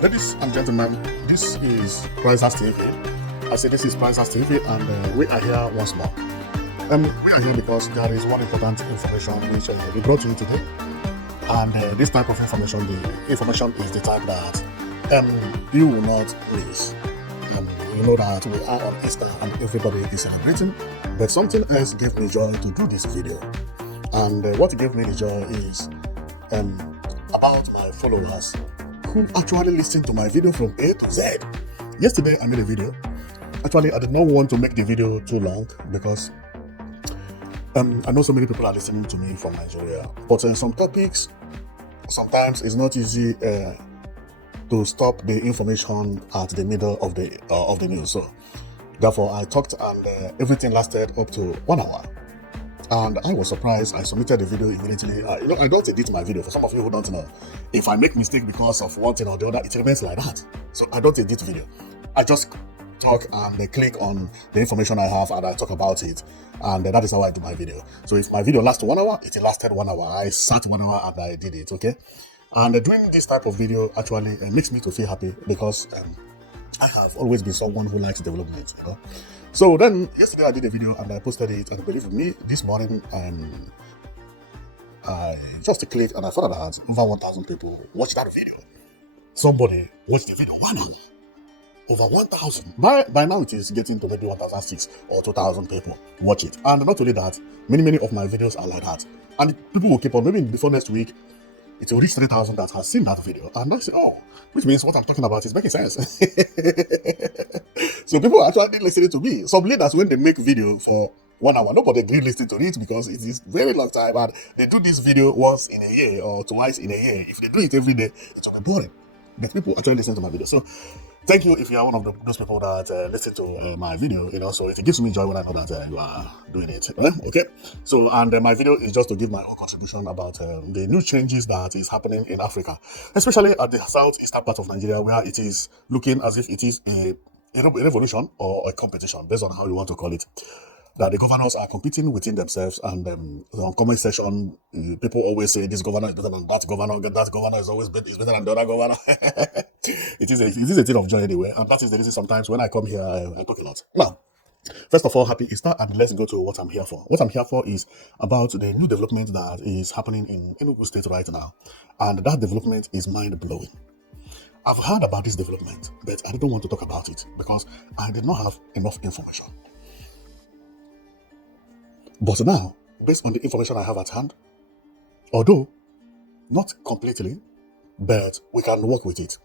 Ladies and gentlemen, this is Prices TV. I say this is Prices TV, and we are here once more. We are here because there is one important information which we brought to you today, and this type of information, the information is the type that you will not miss. You know that we are on Easter and everybody is celebrating, but something else gave me joy to do this video, and what gave me the joy is about my followers who actually listen to my video from A to Z. Yesterday I made a video. Actually, I did not want to make the video too long because I know so many people are listening to me from Nigeria, but some topics sometimes it's not easy to stop the information at the middle of the news. So therefore I talked, and everything lasted up to 1 hour. And I was surprised. I submitted the video immediately. I don't edit my video. For some of you who don't know, if I make mistake because of one thing or the other, it remains like that. So I don't edit video. I just talk and click on the information I have and I talk about it. And that is how I do my video. So if my video lasts 1 hour, it lasted 1 hour. I sat 1 hour and I did it, okay? And doing this type of video actually makes me to feel happy because I have always been someone who likes development, So then yesterday I did a video and I posted it, and believe me, this morning I just clicked and I found out that over 1,000 people watched that video. Somebody watched the video, over 1,000. By now it is getting to maybe 1,006 or 2,000 people watch it. And not only that, many of my videos are like that. And people will keep on, maybe before next week, it will reach 3,000 that has seen that video. And I say, oh, which means what I'm talking about is making sense. So people are actually listening to me. Some leaders, when they make video for 1 hour, nobody agree listening to it because it is very long time. And they do this video once in a year or twice in a year. If they do it every day, it will be boring. But people actually listen to my video. So thank you if you are one of those people that listen to my video, so it gives me joy when I know that you are doing it. Okay, so and my video is just to give my own contribution about the new changes that is happening in Africa, especially at the southeastern part of Nigeria, where it is looking as if it is a revolution or a competition, based on how you want to call it. That the governors are competing within themselves, and on comment section, people always say this governor is better than that governor is always better than the other governor. It is a thing of joy anyway, and that is the reason sometimes when I come here, I talk a lot. Now, first of all, happy Easter, and let's go to what I'm here for. What I'm here for is about the new development that is happening in Enugu State right now, and that development is mind-blowing. I've heard about this development, but I didn't want to talk about it because I did not have enough information. But now, based on the information I have at hand, although not completely, but we can work with it,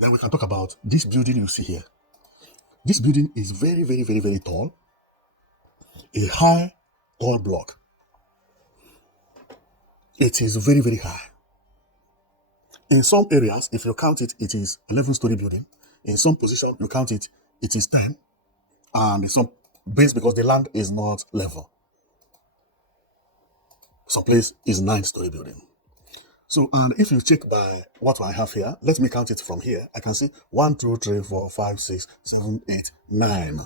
then we can talk about this building you see here. This building is very, very, very, very tall. A high, tall block. It is very, very high. In some areas, if you count it, it is 11-story building. In some position, you count it, it is 10. And in some base, because the land is not level, some place is 9-story building. So, and if you check by what I have here, let me count it from here. I can see 1, 2, 3, 4, 5, 6, 7, 8, 9.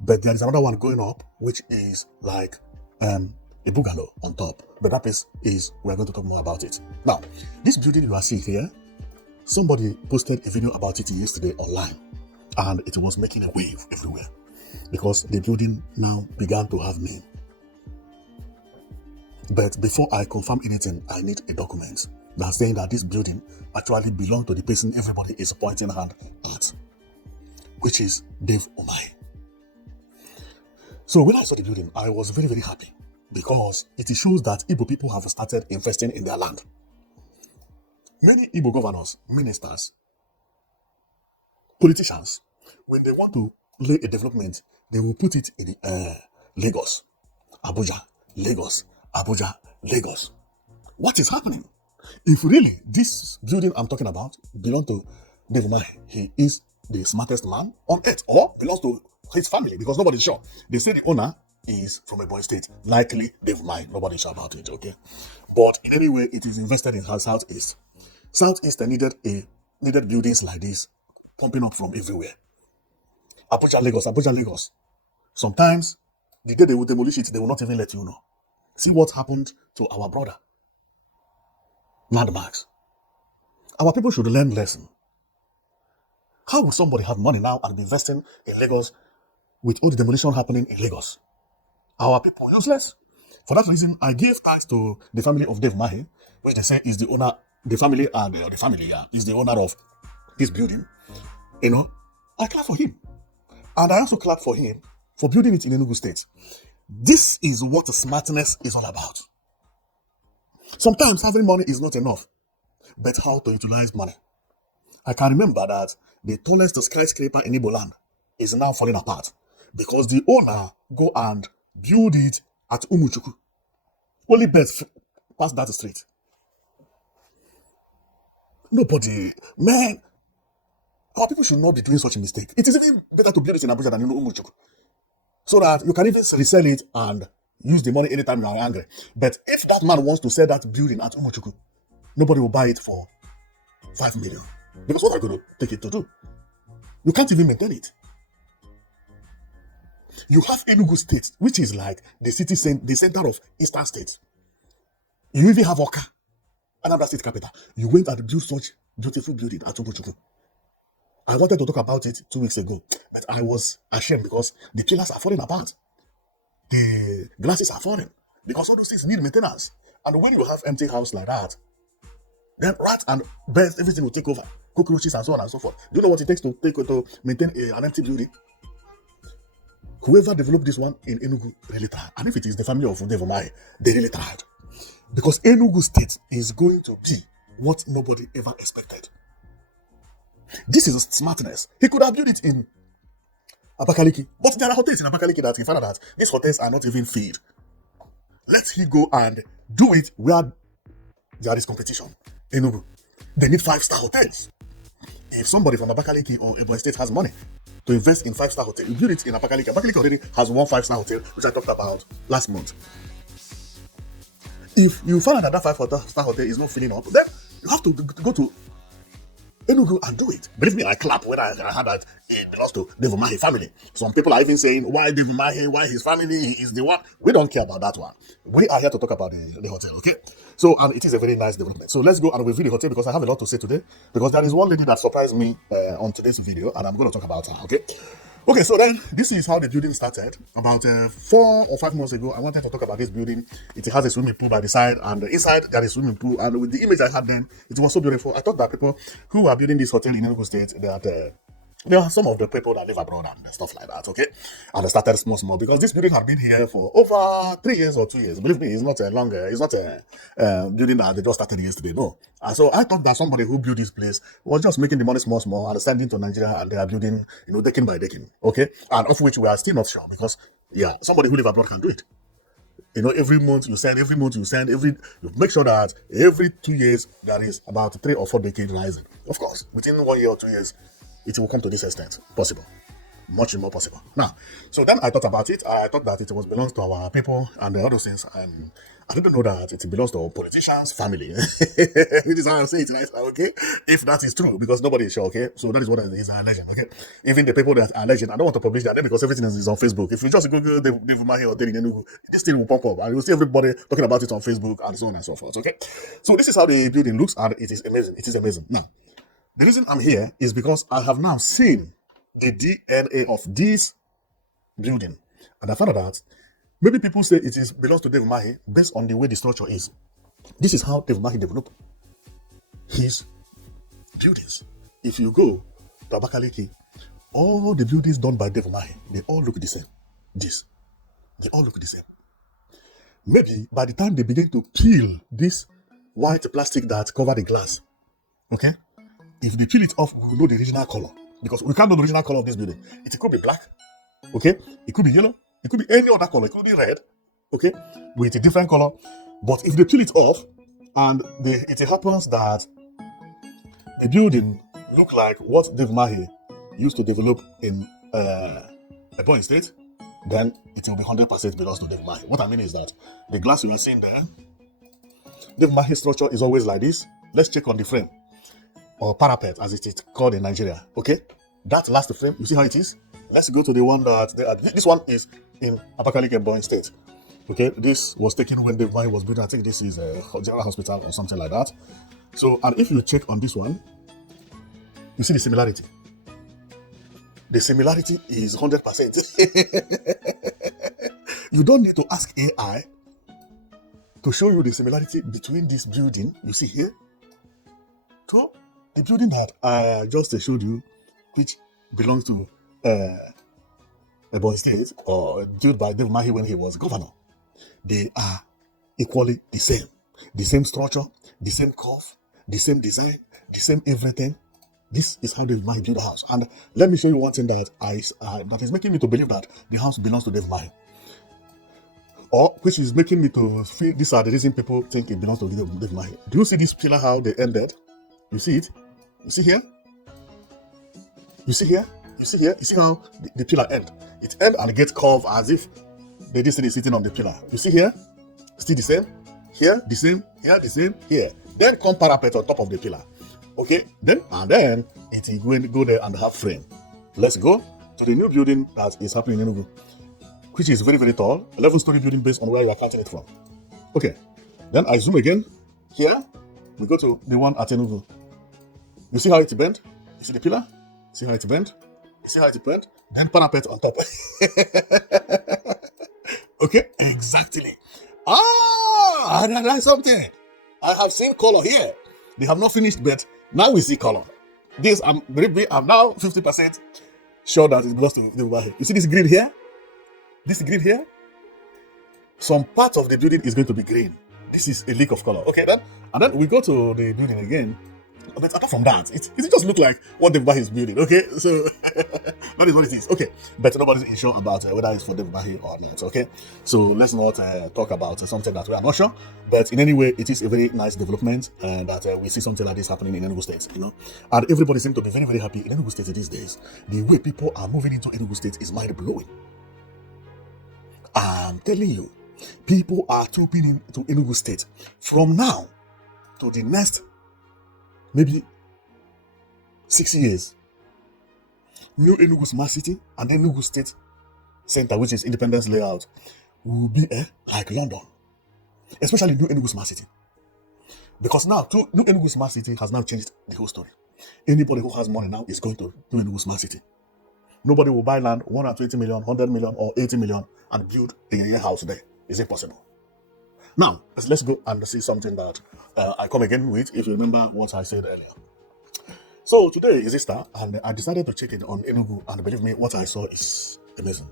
But there is another one going up, which is like a bungalow on top. But that place is, we're going to talk more about it. Now, this building you are seeing here, somebody posted a video about it yesterday online, and it was making a wave everywhere because the building now began to have name. But before I confirm anything, I need a document that's saying that this building actually belongs to the person everybody is pointing hand at, which is Dave Umahi. So when I saw the building, I was very, very happy because it shows that Igbo people have started investing in their land. Many Igbo governors, ministers, politicians, when they want to lay a development, they will put it in Lagos, Abuja, Lagos, Abuja, Lagos. What is happening? If really this building I'm talking about belongs to Dave Umahi, he is the smartest man on earth, or belongs to his family, because nobody's sure. They say the owner is from a boy state, likely Dave Umahi. Nobody's sure about it, okay? But in any way, it is invested in Southeast. Southeast needed buildings like this, pumping up from everywhere. Abuja, Lagos. Sometimes the day they will demolish it, they will not even let you know. See what happened to our brother, landmarks. Our people should learn lesson. How will somebody have money now and be investing in Lagos with all the demolition happening in Lagos? Our people useless. For that reason, I give thanks to the family of Dave Umahi, which they say is the owner, the family and the family, yeah, is the owner of this building. You know, I clap for him. And I also clap for him for building it in Enugu State. This is what smartness is all about. Sometimes having money is not enough, but how to utilize money. I can remember that the tallest skyscraper in Igbo land is now falling apart because the owner go and build it at Umuchuku. Only birds pass that street. Nobody, man, our people should not be doing such a mistake. It is even better to build it in Abuja than in Umuchuku, so that you can even resell it and use the money anytime you are angry. But if that man wants to sell that building at Umuchuku, nobody will buy it for 5 million. Because what are you going to take it to do? You can't even maintain it. You have Enugu State, which is like the center of Eastern States. You even have Oka, another state capital. You went and built such beautiful building at Umuchuku. I wanted to talk about it 2 weeks ago, but I was ashamed because the pillars are falling apart. The glasses are falling because all those things need maintenance. And when you have empty house like that, then rats and birds, everything will take over. Cockroaches and so on and so forth. Do you know what it takes to maintain an empty building? Whoever developed this one in Enugu really tried. And if it is the family of Dave Umahi, they really tried. Because Enugu State is going to be what nobody ever expected. This is smartness. He could have built it in Abakaliki. But there are hotels in Abakaliki that he found out that these hotels are not even filled. Let he go and do it where there is competition. Enugu. They need 5-star hotels. If somebody from Abakaliki or Ebonyi State has money to invest in 5-star hotel, you build it in Abakaliki. Abakaliki already has one 5-star hotel, which I talked about last month. If you find out that 5-star hotel is not filling up, then you have to go to Enugu and do it. Believe me, I clap when I heard that it belongs to Dave Umahi family. Some people are even saying, why Dave Umahi, why his family, he is the one. We don't care about that one. We are here to talk about the hotel, okay? So, and it is a very nice development. So let's go and review the hotel because I have a lot to say today. Because there is one lady that surprised me on today's video and I'm going to talk about her, okay? Okay, so then this is how the building started. About 4 or 5 months ago, I wanted to talk about this building. It has a swimming pool by the side, and inside there is a swimming pool. And with the image I had then, it was so beautiful. I thought that people who are building this hotel in Enugu State, that there are some of the people that live abroad and stuff like that, okay? And they started small, because this building had been here for over 3 years or 2 years. Believe me, it's not a longer, it's not a building that they just started yesterday, no. And so I thought that somebody who built this place was just making the money small, and sending to Nigeria, and they are building, decking by decking, okay? And of which we are still not sure, because, yeah, somebody who live abroad can do it. Every month you send, you make sure that every 2 years there is about 3 or 4 decades rising. Of course, within 1 year or 2 years, it will come to this extent. Possible. Much more possible. Now, so then I thought about it. I thought that it belongs to our people and all those things. And I didn't know that it belongs to politicians' family. It is how I say it right now, okay? If that is true, because nobody is sure, okay? So that is what is an legend, okay? Even the people that are legend, I don't want to publish their name because everything is on Facebook. If you just Google Dave Umahi or Dave Enugu, this thing will pop up and you'll see everybody talking about it on Facebook and so on and so forth, okay? So this is how the building looks and it is amazing. It is amazing. Now, the reason I'm here is because I have now seen the DNA of this building. And I found out that maybe people say it belongs to Dave Umahi based on the way the structure is. This is how Dave Umahi developed his buildings. If you go to Abakaliki, all the buildings done by Dave Umahi, they all look the same. They all look the same. Maybe by the time they begin to peel this white plastic that cover the glass, okay? If they peel it off, we will know the original color. Because we can't know the original color of this building. It could be black, okay? It could be yellow. It could be any other color. It could be red, okay? With a different color. But if they peel it off, and it happens that the building look like what Dave Umahi used to develop in Ebonyi State, then it will be 100% belongs to Dave Umahi. What I mean is that the glass you are seeing there, Dave Umahi's structure is always like this. Let's check on the frame. Or parapet, as it is called in Nigeria. Okay, that last frame, you see how it is? Let's go to the one that this one is in Abakaliki, Ebonyi State. Okay, this was taken when the vine was built. I think this is a general hospital or something like that. So, and if you check on this one, you see the similarity. The similarity is 100%. You don't need to ask AI to show you the similarity between this building you see here to the building that I just showed you, which belongs to Ebonyi State, or built by Dave Umahi when he was governor. They are equally the same. The same structure, the same curve, the same design, the same everything. This is how Dave Umahi built the house. And let me show you one thing that that is making me to believe that the house belongs to Dave Umahi. Or which is making me to feel these are the reason people think it belongs to Dave Umahi. Do you see this pillar, how they ended? You see it? You see here? You see here? You see here? You see how the pillar end? It end and get curved as if they just sitting on the pillar. You see here? Still the same? Here, the same, here, the same, here. Then come parapet on top of the pillar. Okay, then it is going to go there and have frame. Let's go to the new building that is happening in Enugu, which is very, very tall, 11-story building based on where you are counting it from. Okay, then I zoom again. Here, we go to the one at Enugu. You see how it bent? You see the pillar? See how it bent? You see how it bent? Then parapet on top. Okay, exactly. I realized something. I have seen color here. They have not finished, but now we see color. This, I'm now 50% sure that it belongs to the Umahi. You see this green here? This green here? Some part of the building is going to be green. This is a leak of color. Okay, then we go to the building again. But apart from that, it just look like what the Umahi is building. Okay, so that is what it is. Okay, but nobody's sure about whether it's for the Umahi or not. Okay, so let's not talk about something that we are not sure. But in any way, it is a very nice development, and that we see something like this happening in Enugu State. You know, and everybody seems to be very, very happy in Enugu State these days. The way people are moving into Enugu State is mind blowing. I'm telling you, people are trooping into Enugu State from now to the next maybe 6 years. New Enugu Smart City and Enugu State Center, which is Independence Layout, will be like London, especially New Enugu Smart City. Because now, New Enugu Smart City has now changed the whole story. Anybody who has money now is going to New Enugu Smart City. Nobody will buy land 120 million, 100 million, or 80 million and build a house there. Is it possible? Now, let's go and see something that I come again with, if you remember what I said earlier. So today is Easter, and I decided to check it on Enugu, and believe me, what I saw is amazing.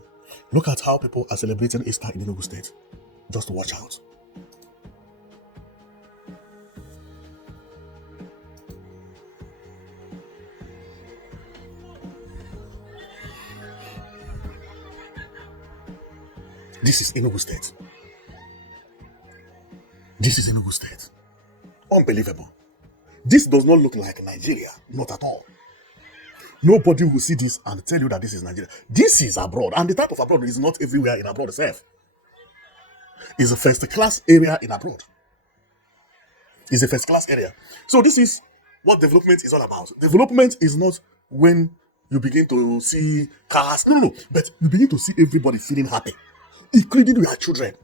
Look at how people are celebrating Easter in Enugu State. Just watch out. This is Enugu State. This is Enugu State. Unbelievable. This does not look like Nigeria. Not at all. Nobody will see this and tell you that this is Nigeria. This is abroad. And the type of abroad is not everywhere in abroad itself. It's a first class area in abroad. It's a first class area. So this is what development is all about. Development is not when you begin to see cars. No. But you begin to see everybody feeling happy, including your children.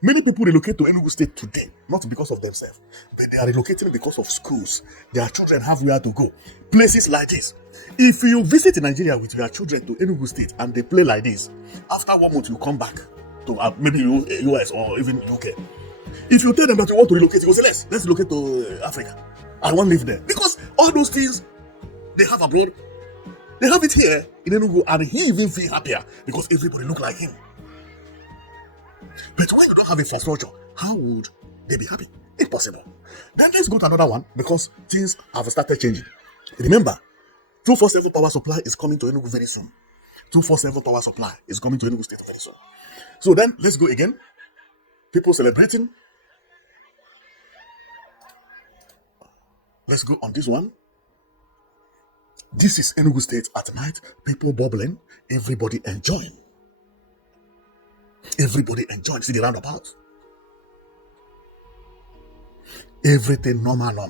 Many people relocate to Enugu State today, not because of themselves, but they are relocating because of schools. Their children have where to go. Places like this. If you visit Nigeria with your children to Enugu State and they play like this, after 1 month you come back to maybe US or even UK. If you tell them that you want to relocate, you go say, let's relocate to Africa. I want to live there. Because all those things they have abroad, they have it here in Enugu, and he even feel happier because everybody look like him. But when you don't have infrastructure, how would they be happy? Impossible. Then let's go to another one, because things have started changing. Remember, 247 power supply is coming to Enugu very soon. 247 power supply is coming to Enugu State very soon. So then let's go again. People celebrating. Let's go on this one. This is Enugu State at night. People bubbling. Everybody enjoying. Everybody enjoying. See the roundabout. Everything normal.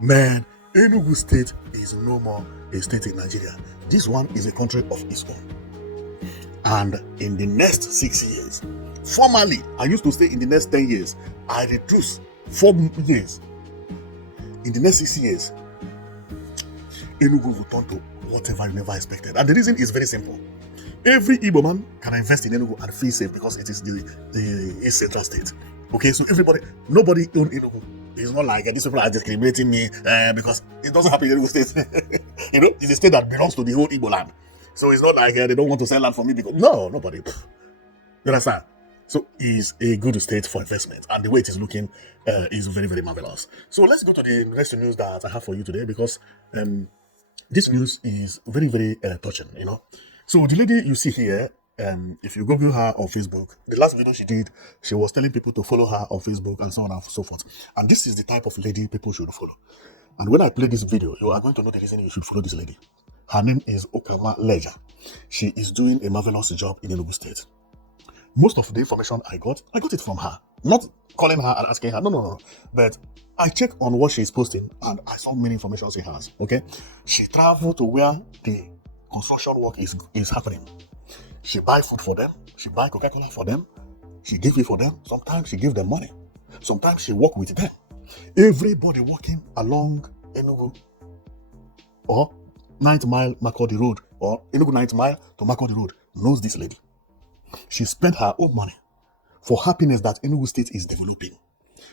Man, Enugu State is no more a state in Nigeria. This one is a country of its own. And in the next 6 years, formerly, I used to say in the next 10 years, I reduce 4 years. In the next 6 years, Enugu will turn to whatever you never expected. And the reason is very simple. Every Igbo man can invest in Enugu and feel safe because it is the central state. Okay, so nobody own Enugu. It's not like these people are discriminating me because it doesn't happen in Enugu state. It's a state that belongs to the whole Igbo land. So it's not like they don't want to sell land for me because nobody. You understand? So it's a good state for investment, and the way it is looking is very, very marvelous. So let's go to the next news that I have for you today, because this news is very, very touching. So the lady you see here, if you Google her on Facebook, the last video she did, she was telling people to follow her on Facebook and so on and so forth. And this is the type of lady people should follow. And when I play this video, you are going to know the reason you should follow this lady. Her name is Okama Leja. She is doing a marvelous job in Enugu State. Most of the information I got it from her. Not calling her and asking her, no. But I check on what she's posting and I saw many information she has, okay? She traveled to where the construction work is happening. She buy food for them. She buy Coca-Cola for them. She give it for them. Sometimes she give them money. Sometimes she work with them. Everybody walking along Enugu or 9th Mile Makurdi Road or Enugu 9th Mile to Makurdi Road knows this lady. She spent her own money for happiness that Enugu State is developing.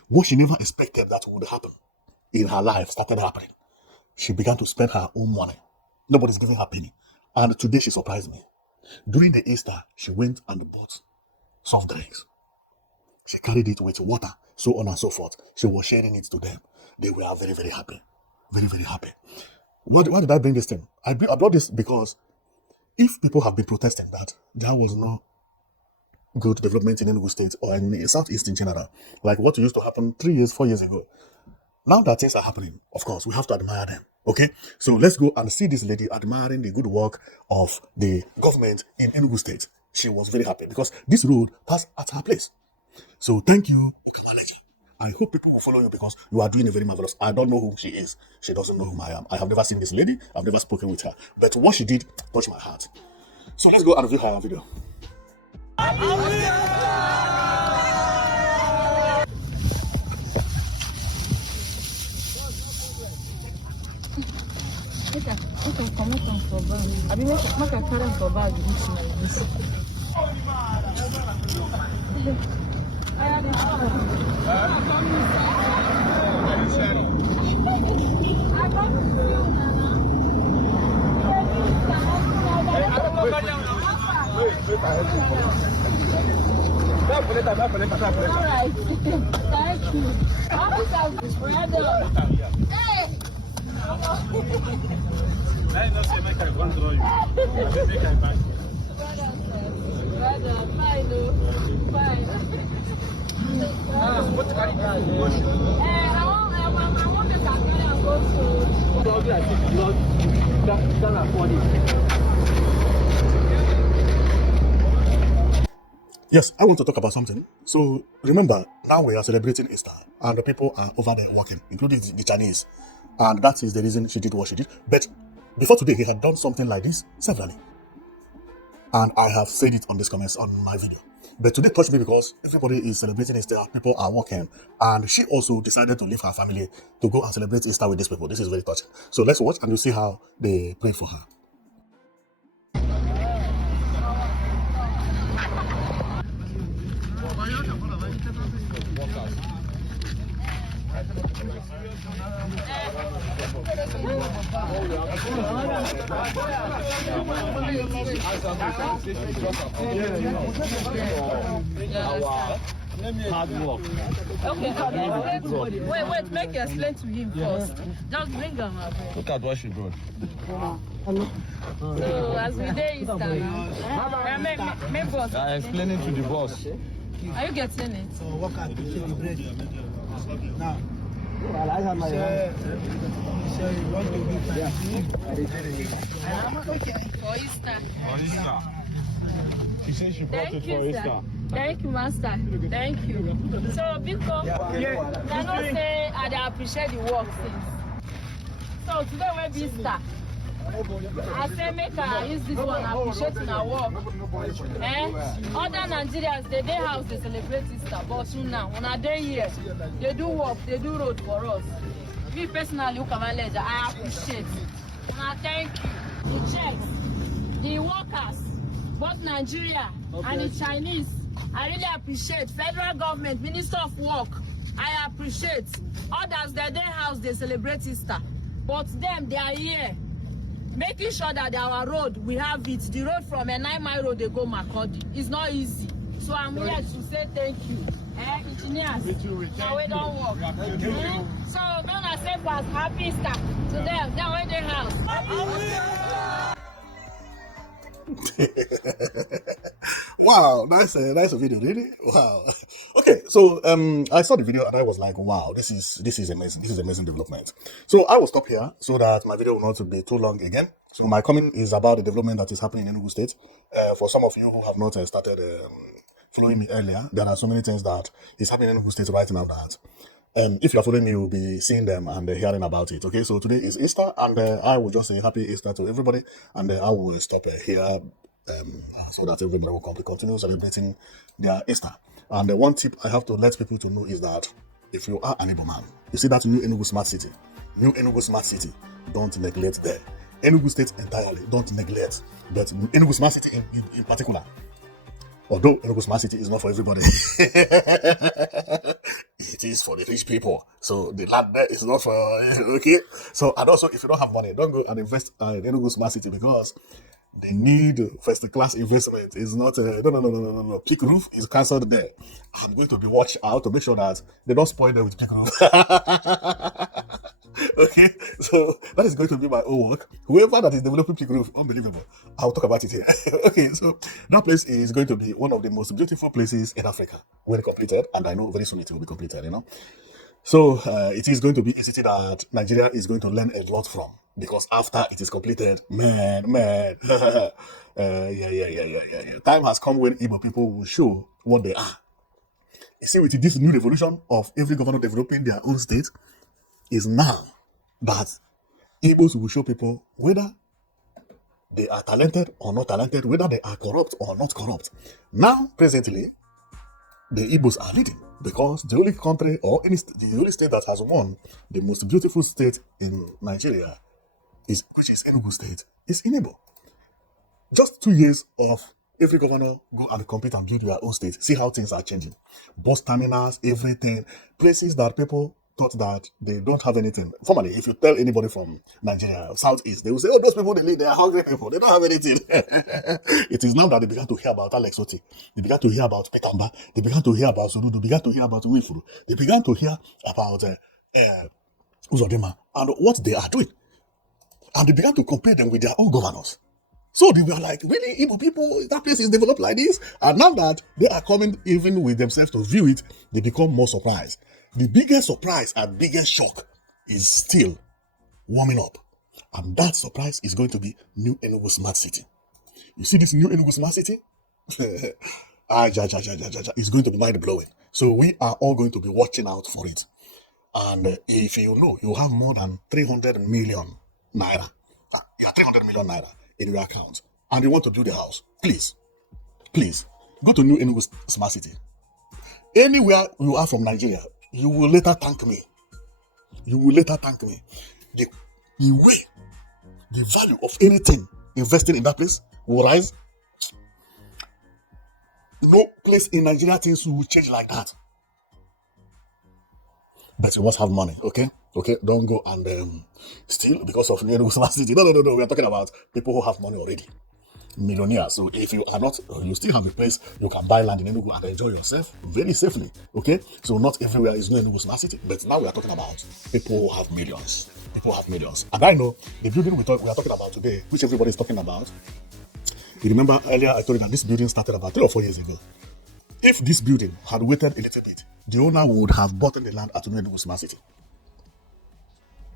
What she never expected that would happen in her life started happening. She began to spend her own money. Nobody's giving her penny. And today she surprised me. During the Easter, she went and bought soft drinks. She carried it with water, so on and so forth. She was sharing it to them. They were very, very happy. Very, very happy. Why did I bring this thing? I brought this because if people have been protesting that there was no good development in Enugu State or in Southeast in general, like what used to happen 3 years, 4 years ago. Now that things are happening, of course, we have to admire them. Okay? So let's go and see this lady admiring the good work of the government in Enugu State. She was very happy because this road passed at her place. So thank you, Okama. I hope people will follow you because you are doing a very marvelous. I don't know who she is. She doesn't know whom I am. I have never seen this lady. I've never spoken with her. But what she did touched my heart. So let's go and review her video. Okay, come on for bag. I mean, make a carry for bag. Alright, thank you. Yes, I want to talk about something. So remember, now we are celebrating Easter and the people are over there working, including the Chinese. And that is the reason she did what she did. But before today, he had done something like this severally. And I have said it on this comments on my video. But today touched me because everybody is celebrating Easter, people are working. And she also decided to leave her family to go and celebrate Easter with these people. This is very touching. So let's watch and you'll see how they prayed for her. Hard work. Okay, wait, make you explain to him first. Just bring him up. Look at what she brought. So, as we day Easter now, boss. Explaining to the boss. Are you getting it? So work at the bread. Now, so you want to be For Easter. For Easter. She said she brought it for Easter. Thank you, Master. Thank you. So, because I don't say I appreciate the work since. So, today will be Easter. I say make I use this one appreciating our work. Other Nigerians, they house, they celebrate Easter, but now, when I day here, they do work, they do road for us. Me personally, Ukama Leja, I appreciate. And I thank you. the Czechs, the workers, both Nigeria and the Chinese. I really appreciate federal government, Minister of Work. I appreciate others. Their day house they celebrate Easter, but them they are here making sure that our road we have it. The road from a 9-mile road they go Makodi. It's not easy. So I'm here to say thank you. Engineers, now we don't work. So when I say was happy Easter to them, they are in their house. Wow, nice video, really. Wow. Okay, so I saw the video and I was like, wow, this is amazing. This is amazing development. So I will stop here so that my video will not be too long again. So my comment is about the development that is happening in Enugu State. For some of you who have not started following me earlier, there are so many things that is happening in Enugu State right now that if you're following me, you'll be seeing them and hearing about it. Okay, so today is Easter, and I will just say happy Easter to everybody, and I will stop here so that everybody will continue celebrating their Easter. And the one tip I have to let people to know is that if you are an Igbo man, you see that new Enugu Smart City, don't neglect there. Enugu State entirely, don't neglect, but Enugu Smart City in particular. Although Enugu Smart City is not for everybody, it is for the rich people. So the land there is not for, okay? So, and also, if you don't have money, don't go and invest in Enugu Smart City because they need first-class investment. It's not, no. Peak roof is cancelled there. I'm going to be watch out to make sure that they don't spoil them with peak roof. Okay, so that is going to be my own work. Whoever that is developing peak roof, unbelievable. I'll talk about it here. Okay, so that place is going to be one of the most beautiful places in Africa when completed, and I know very soon it will be completed, you know. So it is going to be a city that Nigeria is going to learn a lot from, because after it is completed, man, yeah. Time has come when Igbo people will show what they are. You see, with this new revolution of every governor developing their own state, is now that Igbos will show people whether they are talented or not talented, whether they are corrupt or not corrupt. Now, presently, the Igbos are leading because the only country or the only state that has won the most beautiful state in Nigeria, which is Enugu State, is Igbo. Just 2 years of every governor go and compete and build their own state. See how things are changing. Bus terminals, everything, places that people thought that they don't have anything. Formerly, if you tell anybody from Nigeria, Southeast, they will say, oh, those people, they are hungry people. They don't have anything. It is now that they began to hear about Alex Oti. They began to hear about Petamba. They began to hear about Surudu. They began to hear about Wifuru. They began to hear about Uzodima and what they are doing. And they began to compare them with their own governors. So they were like, really, Igbo people, that place is developed like this? And now that they are coming even with themselves to view it, they become more surprised. The biggest surprise and biggest shock is still warming up. And that surprise is going to be New Enugu Smart City. You see this New Enugu Smart City? It's going to be mind-blowing. So we are all going to be watching out for it. And if you know, you have more than 300 million naira. 300 million naira in your account. And you want to build a house. Please, go to New Enugu Smart City. Anywhere you are from Nigeria, you will later thank me. The way, the value of anything investing in that place will rise. No place in Nigeria things will change like that. But you must have money, okay? Okay, don't go and steal because of Enugu Smart City. No. We are talking about people who have money already. Millionaires. So if you are not, you still have a place you can buy land in Enugu and enjoy yourself very safely. Okay, so not everywhere is no Enugu Smart City, but now we are talking about people who have millions. And I know the building we are talking about today, which everybody is talking about. You remember earlier I told you that this building started about 3 or 4 years ago. If this building had waited a little bit, the owner would have bought the land at Enugu Smart City.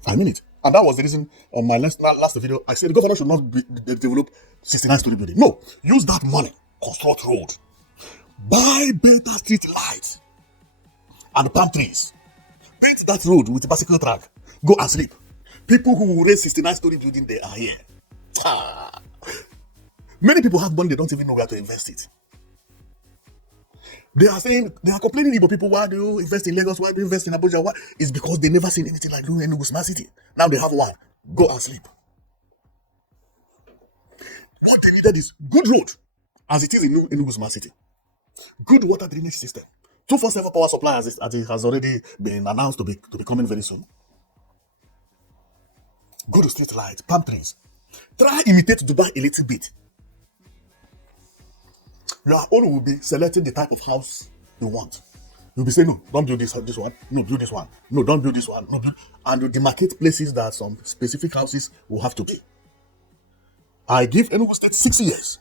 I mean it. And that was the reason on my last video, I said the governor should not develop 69-story building. No, use that money, construct road, buy better street lights and palm trees, paint that road with a bicycle track, go and sleep. People who will raise 69-story building, they are here. Many people have money, they don't even know where to invest it. They are complaining about people, why do you invest in Lagos, why do you invest in Abuja? Why? It's because they never seen anything like Enugu Smart City. Now they have one. Go and sleep. What they needed is good road, as it is in Enugu Smart City. Good water drainage system. 247 power supply as it has already been announced to be coming very soon. Good street light, palm trees. Try imitate Dubai a little bit. Your own will be selecting the type of house you want. You'll be saying, no, don't build this one. No, build this one. No, don't build this one. No, build. And you demarcate places that some specific houses will have to be. I give Enugu State 6 years.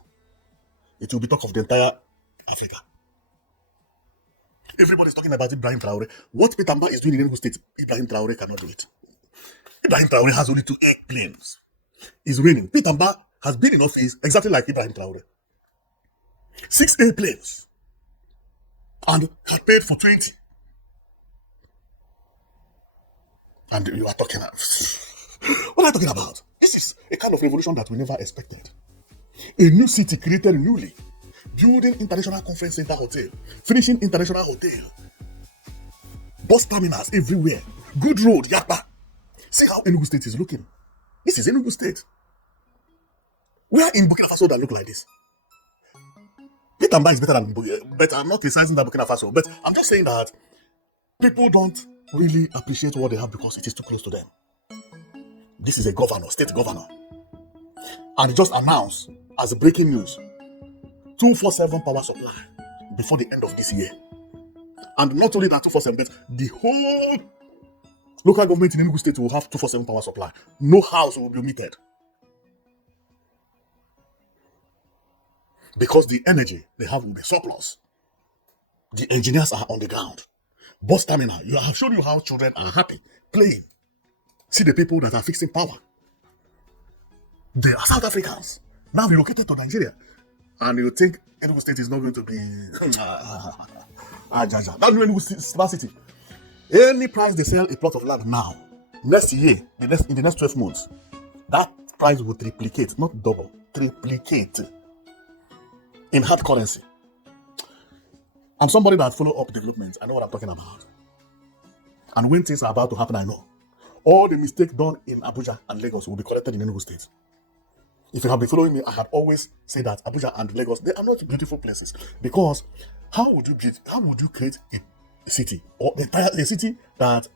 It will be talk of the entire Africa. Everybody's talking about Ibrahim Traore. What Peter Mba is doing in Enugu State, Ibrahim Traore cannot do it. Ibrahim Traore has only 2 airplanes. It's raining. Peter Mba has been in office exactly like Ibrahim Traore. 6 airplanes. And had paid for 20. And you are talking about... What are you talking about? This is a kind of revolution that we never expected. A new city created newly. Building international conference center hotel. Finishing international hotel. Bus terminals everywhere. Good road, Yapa. See how Enugu State is looking. This is Enugu State. Where in Burkina Faso that look like this? Peter Mba is better than but I'm not criticizing that Burkina Faso, but I'm just saying that people don't really appreciate what they have because it is too close to them. This is a governor, state governor. And just announced as a breaking news, 247 power supply before the end of this year. And not only that 247, but the whole local government in Enugu State will have 247 power supply. No house will be omitted. Because the energy they have will be surplus. The engineers are on the ground. Bus terminal, I have shown you how children are happy, playing. See the people that are fixing power. They are South Africans, now relocated to Nigeria. And you think Enugu State is not going to be... That's Enugu Smart City. Any price they sell a plot of land now, next year, in the next 12 months, that price will triplicate, not double, triplicate. In hard currency. I'm somebody that follow up development. I know what I'm talking about. And when things are about to happen, I know. All the mistakes done in Abuja and Lagos will be corrected in Enugu State. If you have been following me, I had always said that Abuja and Lagos, they are not beautiful places. Because how would you create a city or a city that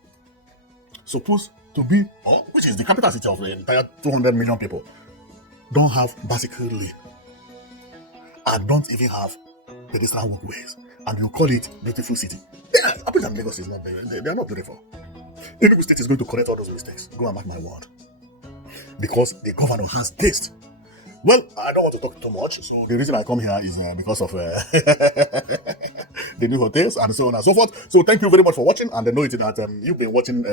supposed to be, which is the capital city of the entire 200 million people, don't have basically and don't even have pedestrian walkways, and you call it beautiful city. Yeah, Abuja and Lagos is not there. They are not beautiful. Enugu State is going to correct all those mistakes. Go and mark my word. Because the governor has taste. Well, I don't want to talk too much, so the reason I come here is because of the new hotels and so on and so forth. So thank you very much for watching, and I know it that you've been watching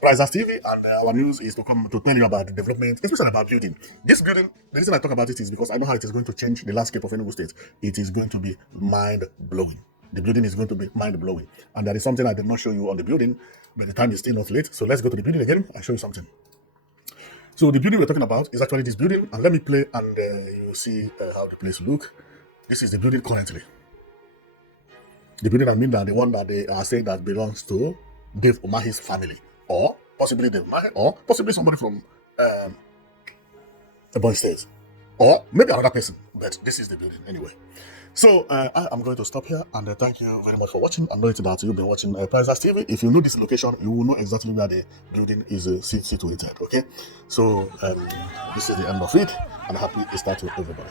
Prisers TV, and our news is to come to tell you about the development, especially about building. This building, the reason I talk about it is because I know how it is going to change the landscape of Enugu State. It is going to be mind-blowing. The building is going to be mind-blowing. And there is something I did not show you on the building, but the time is still not late. So let's go to the building again and show you something. So the building we're talking about is actually this building, and let me play and you'll see how the place look. This is the building currently. The building, I mean, that the one that they are saying that belongs to Dave Umahi's family, or possibly Dave Umahi, or possibly somebody from the Boy State, or maybe another person, but this is the building anyway. So I am going to stop here, and thank you very much for watching. I know that you've been watching Prisers TV. If you know this location, you will know exactly where the building is situated. Okay, so this is the end of it, and happy Easter to everybody.